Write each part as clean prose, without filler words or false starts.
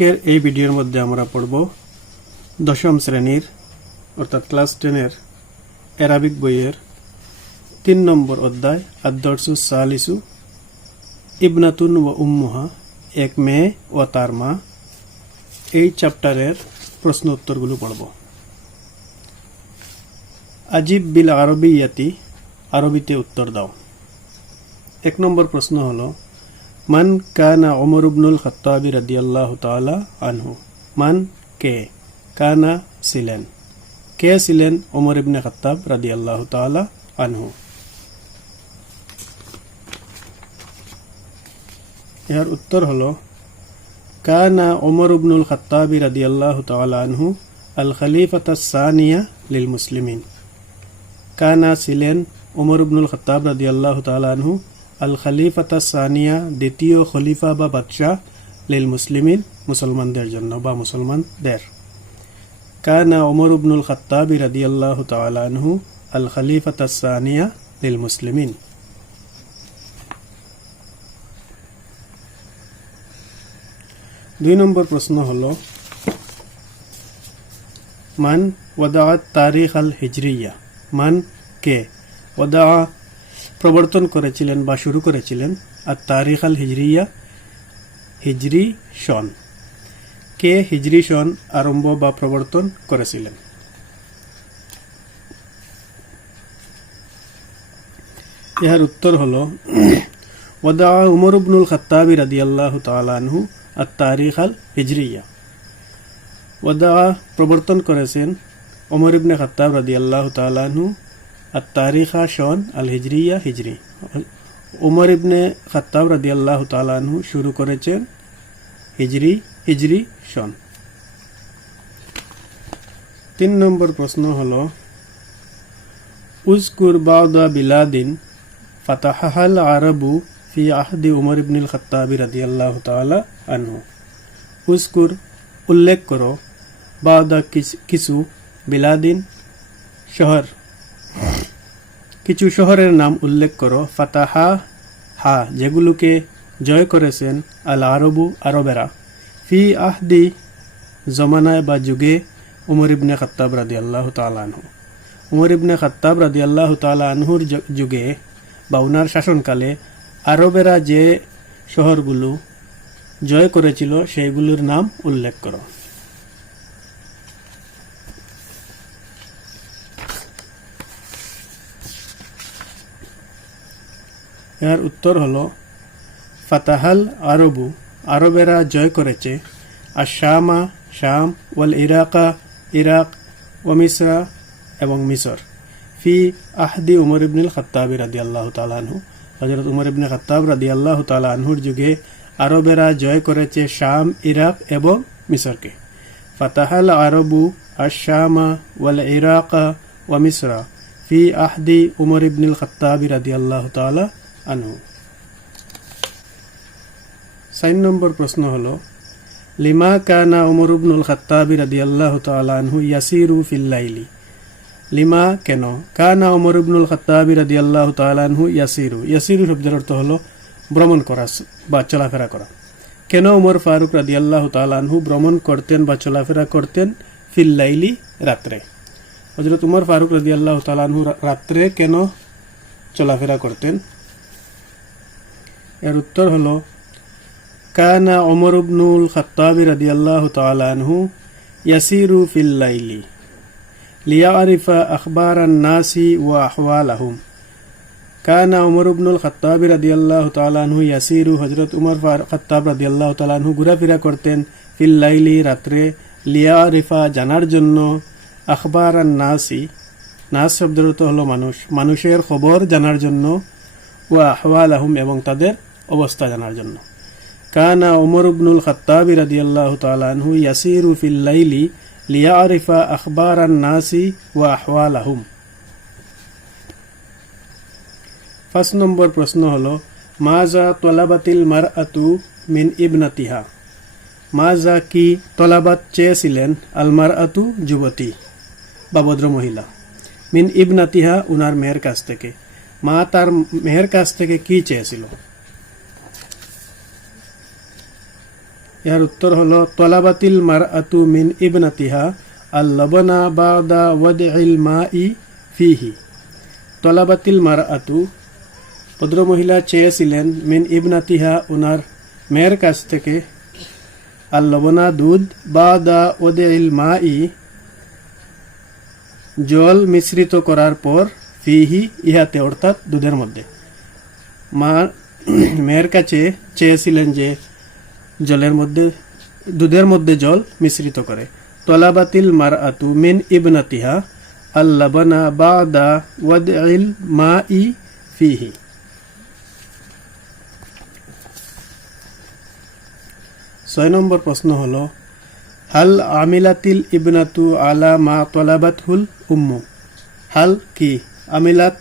আজকের এই ভিডিওর মধ্যে আমরা পড়ব দশম শ্রেণীর অর্থাৎ ক্লাস 10-এর অ্যারাবিক বইয়ের 3 নম্বর অধ্যায় আদ-দারসু সালিসু ইবনাতুন ওয়া উম্মুহা, এক মেয়ে ও তার মা। এই চ্যাপ্টারের প্রশ্ন উত্তরগুলো পড়ব। আজিব বিল আরবিয়াতি, আরবিতে উত্তর দাও। 1 নম্বর প্রশ্ন হলো মান কানা ওমর ইবনুল খাত্তাব রাদিয়াল্লাহু তাআলা আনহু। মান কে, কানা ছিলেন, কে ছিলেন ওমর ইবনে খাত্তাব রাদিয়াল্লাহু তাআলা আনহু। এর উত্তর হলো কানা ওমর ইবনুল খাত্তাব রাদিয়াল্লাহু তাআলা আনহু আল খলিফাতাস সানিয়া লিল মুসলিমিন। কানা ছিলেন ওমর ইবনুল খাত্তাব রাদিয়াল্লাহু তাআলা আনহু আল খলিফাতাস সানিয়া, দ্বিতীয় খলিফা বা বাদশাহ, লিল মুসলিমিন, মুসলমানদের জন্য বা মুসলমানদের। কানা ওমর ইবনুল খাত্তাব রাদিয়াল্লাহু তাআলা আনহু আল খলিফাতাস সানিয়া লিল মুসলিমিন। দুই নম্বর প্রশ্ন হলো মান ওয়াদাআত তারিখ আল হিজরিয়া। মান কে, ওয়াদা প্রবর্তন করেছিলেন বা শুরু করেছিলেন, আর তারিখ আল হিজরিয়া হিজরি সন। কে হিজরি সন আরম্ভ বা প্রবর্তন করেছিলেন? ইহার উত্তর হলো ওয়াদা উমর ইবনুল খাত্তাব রাদিয়াল্লাহু তাআলা আনহু আর তারিখ আল হিজরিয়া। ওয়াদা প্রবর্তন করেছেন ওমর ইবনে খাত্তাব রাদিয়াল্লাহু তাআলা আনহু আর তারিখা সন আল হিজরিয়া হিজরি। উমর ইবনে খাত্তাব রাদিয়াল্লাহু তাআলা আনহু শুরু করেছেন হিজরি সন। 3 নম্বর প্রশ্ন হলো উযকুর বা'দা বিলাদিন ফাতাহাল আরবু ফি আহদি উমর ইবনুল খাত্তাব রাদিয়াল্লাহু তাআলা আনহু। উযকুর উল্লেখ করো, বা'দা কিছু, বিলাদিন শহর, কিছু শহরের নাম উল্লেখ করো, ফাতাহা হা যেগুলোকে জয় করেছেন, আল আরবু আরবেরা, ফি আহদি জমানায় বা যুগে, উমর ইবনে খাত্তাব রাদিয়াল্লাহু তাআলা আনহু। উমর ইবনে খাত্তাব রাদিয়াল্লাহু তাআলা আনহুর যুগে বা উনার শাসনকালে আরবেরা যে শহরগুলো জয় করেছিল সেইগুলোর নাম উল্লেখ করো। এর উত্তর হলো ফাতাহাল আরবু, আরবেরা জয় করেছে, আশ-শামা শাম, ওয়াল ইরাকা ইরাক, ও মিসরা এবং মিসর, ফি আহদি উমর ইবনুল খাত্তাব রাদিয়াল্লাহু তাআলা আনহু। হযরত উমর ইবনে খাত্তাব রাদিয়াল্লাহু তাআলা আনহুর যুগে আরবেরা জয় করেছে শাম, ইরাক এবং মিসরকে। ফাতাহাল আরবু আশ-শামা ওয়াল ইরাকা ওয়া মিসরা ফি আহদি উমর ইবনুল খাত্তাব রাদিয়াল্লাহু তাআলা আনহু। 4 নম্বর প্রশ্ন হলো লিমা কানা উমর ইবনুল খাত্তাব রাদিয়াল্লাহু তাআলা আনহু ইয়াসিরু ফিল লাইলি। লিমা কেন, কানা উমর ইবনুল খাত্তাব রাদিয়াল্লাহু তাআলা আনহু ইয়াসিরু, ইয়াসিরু শব্দের অর্থ হলো ভ্রমণ করা বা চলাফেরা করা। কেন উমর ফারুক রাদিয়াল্লাহু তাআলা আনহু ভ্রমণ করতেন বা চলাফেরা করতেন? ফিল লাইলি, রাত্রে। হযরত উমর ফারুক রাদিয়াল্লাহু তাআলা আনহু রাত্রে কেন চলাফেরা করতেন? এর উত্তর হলো কানা ওমর ইবনুল খাত্তাব রাদিয়াল্লাহু তাআলা আনহু ইয়াসিরু ফিল লাইলি লিয়ারিফা আখবারান নাসি ওয়া আহওয়ালাহুম। কানা ওমর ইবনুল খাত্তাব রাদিয়াল্লাহু তাআলা আনহু ইয়াসিরু, হযরত উমর খাত্তাব রাদিয়াল্লাহু তাআলা আনহু ঘোরাফেরা করতেন, ফিল লাইলি, রাত্রে, লিয়ারিফা জানার জন্য, আখবারান নাসি, নাস শব্দের অর্থ হলো মানুষ, মানুষের খবর জানার জন্য, ওয়া আহওয়ালাহুম এবং তাদের অবস্থা জানার জন্য। কানা ওমর ইবনুল খাত্তাব রাদিয়াল্লাহু তাআলা আনহু ইয়াসিরু ফিল লাইলি লিয়ারিফা আখবারান নাসি ওয়া আহওয়ালাহুম। 5 নম্বর প্রশ্ন হলো মাজা তলাবাতিল মারআতু মিন ইবনাতিহা। মাজা কি তলাবাত চেয়েছিলেন, আল মারআতু যুবতী বা ভদ্র মহিলা, মিন ইবনাতিহা উনার মেয়ের কাছ থেকে। মা তার মেয়ের কাছ থেকে কি চেয়েছিল? এর উত্তর হলো তলাবাতিল মারআতু মিন ইবনাতিহা আল-লাবানা বাদা ওয়াদইল মাই ফিহি। তলাবাতিল মারআতু ভদ্রমহিলা চেয়েছিলেন মিন ইবনাতিহা ওনার মেয়ের কাছ থেকে আল-লাবানা দুধ বাদা ওয়াদইল মাই জল মিশ্রিত করার পর ফিহি ইহাতে অর্থাৎ দুধের মধ্যে। মা মেয়ের কাছে চেয়েছিলেন যে দুধের মধ্যে জল মিশ্রিত করে। তলাবাতিল মারআতু মিন ইবনাতিহা আল-লাবানা বাদা ওয়াদইল মাই ফিহি। 6 নম্বর প্রশ্ন হলো হাল আমিলাতিল ইবনাতু আলা মা তলাবাতহুল উম্মু। হাল কি আমিলাত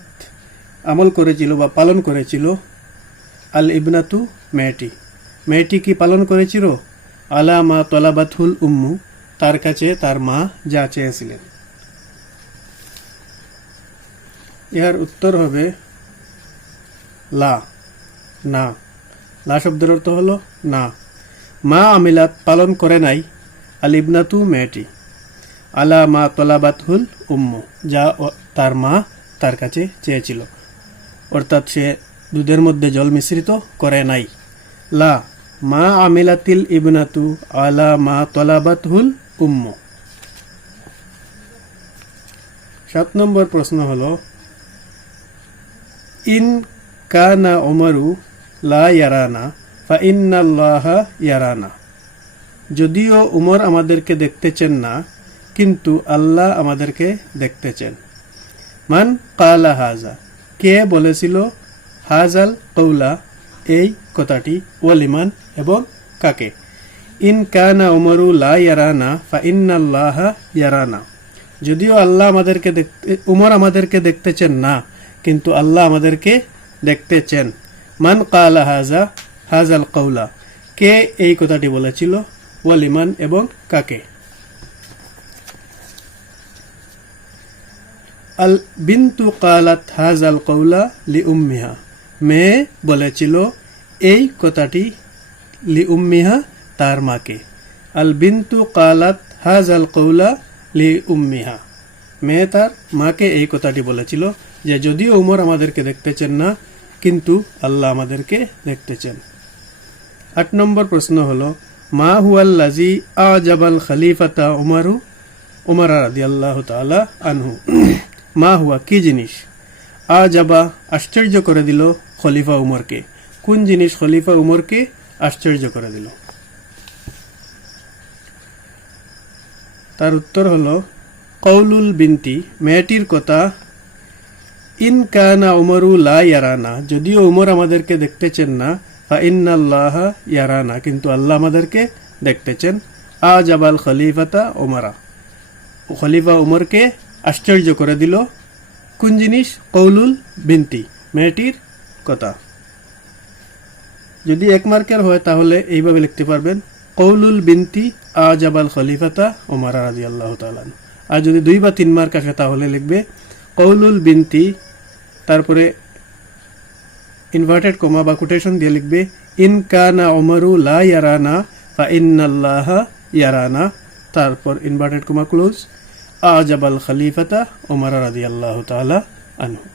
আমল করেছিল বা পালন করেছিল, আল ইবনাতু মেয়েটি কি পালন করেছিল, আলা মা তলাবাতহুল উম্মু তার কাছে তার মা যা চেয়েছিলেন। ইহার উত্তর হবে লা, না। লা শব্দের অর্থ হলো না। মা আমিলাত পালন করে নাই, আল ইবনাতু মেয়েটি, আলা মা তলাবাতহুল উম্মু যা তার মা তার কাছে চেয়েছিল, অর্থাৎ সে দুধের মধ্যে জল মিশ্রিত করে নাই। লা মা আমিলাতিল ইবনাতু আলা মা তলাবাতহুল উম্মু। 7 নম্বর প্রশ্ন হলো ইন কানা উমরু লা ইয়ারানা ফা ইন্নাল্লাহা ইয়ারানা। যদিও উমর আমাদেরকে দেখতেছেন না, কিন্তু আল্লাহ আমাদেরকে দেখতেছেন। মান কালা হাজা, কে বলেছিল হাজাল কৌলা এই কথাটি, ওয়ালিমান এবং কাকে। ইন কানা উমরু লা ইয়ারানা ফা ইন্নাল্লাহা ইয়ারানা। যদিও উমর আমাদেরকে দেখতেছেন না, কিন্তু আল্লাহ আমাদেরকে দেখতেছেন। মান কালা হাজাল কৌলা, কে এই কথাটি বলেছিল, ওয়ালিমান এবং কাকে। আল বিন্তু কালাত হাজাল কৌলা লি উম্মিহা, মেয়ে বলেছিল এই কথাটি লি উম্মিহা তার মাকে। আল বিন্তু কালাত হাজাল কৌলা লি উম্মিহা, মেয়ে তার মাকে এই কথাটি বলেছিল যে যদিও উমর আমাদেরকে দেখতেছেন না, কিন্তু আল্লাহ আমাদেরকে দেখতেছেন। 8 নম্বর প্রশ্ন হলো মা হুয়াল্লাজি আজাবাল খলিফাতা উমর রাদিয়াল্লাহু তাআলা আনহু। মা হুয়া কি জিনিস, আজাবা আশ্চর্য করে দিল খলিফা উমরকে। কোন জিনিস খলিফা উমরকে আশ্চর্য করে দিল? তার উত্তর হলো কৌলুল বিনতি, মেয়েটির কথা। ইন কানা উমরু লা ইয়ারানা, যদিও উমর আমাদেরকে দেখতেছেন না, ফা ইন্নাল্লাহা ইয়ারানা, কিন্তু আল্লাহ আমাদেরকে দেখতেছেন। আজাবাল খলিফাতা উমরা, খলিফা উমরকে আশ্চর্য করে দিল কোন জিনিস, কৌলুল বিনতি, মেয়েটির কথা। যদি 1 মার্কের হয় তাহলে এইভাবে লিখতে পারবেন কৌলুল বিনতি আজাবাল খলিফাতা উমর রাদিয়াল্লাহু তাআলা। আর যদি 2 বা 3 মার্ক আসে তাহলে লিখবে কৌলুল বিনতি, তারপরে ইনভার্টেড কমা বা কোটেশন দিয়ে লিখবে ইন কানা উমরু লা ইয়ারানা ফা ইন্নাল্লাহা ইয়ারানা, তারপর ইনভার্টেড কমা ক্লোজ আজাবাল খলিফাতা উমর রাদিয়াল্লাহু তাআলা আনহু।